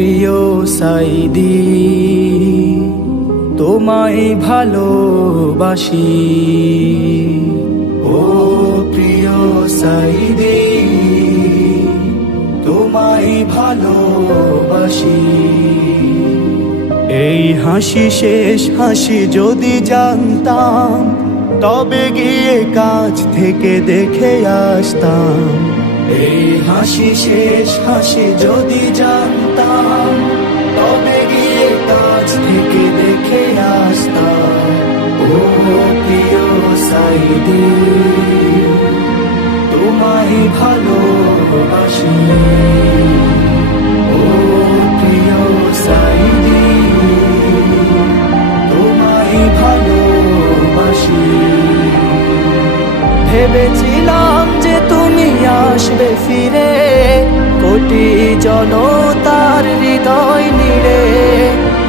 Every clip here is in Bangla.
প্রিয় সাইদি, তোমায় ভালোবাসি। ও প্রিয় সাইদি, তোমায় ভালোবাসি। এই হাসি শেষ, হাসি যদি জানতাম, তবে গিয়ে কাজ থেকে দেখে আসতাম। এই হাসি শেষ, হাসি যদি জানতাম, তবে গিয়ে কাজ থেকে দেখে আসতাম। ও প্রিয় সাইদি, তোমায় ভালোবাসি। ও প্রিয় সাইদি, তোমায় ভালোবাসি। ভেবেছিলাম ফিরে, কোটি জনতার হৃদয় নিড়ে।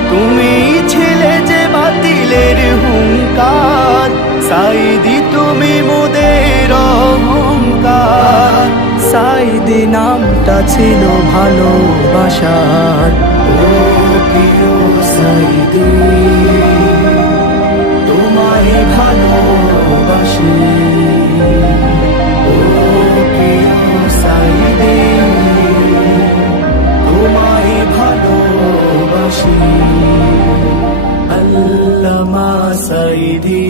তুমি ছিলে যে বাতিলের হুঙ্কার সাইদি তুমি মুদের অহংকার। সাইদি নামটা ছিল ভালোবাসার। আল্লামা সাইদি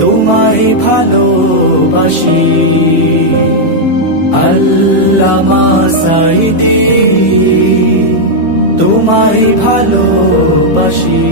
তোমায় ভালোবাসি। আল্লামা সাইদি তোমায় ভালোবাসি।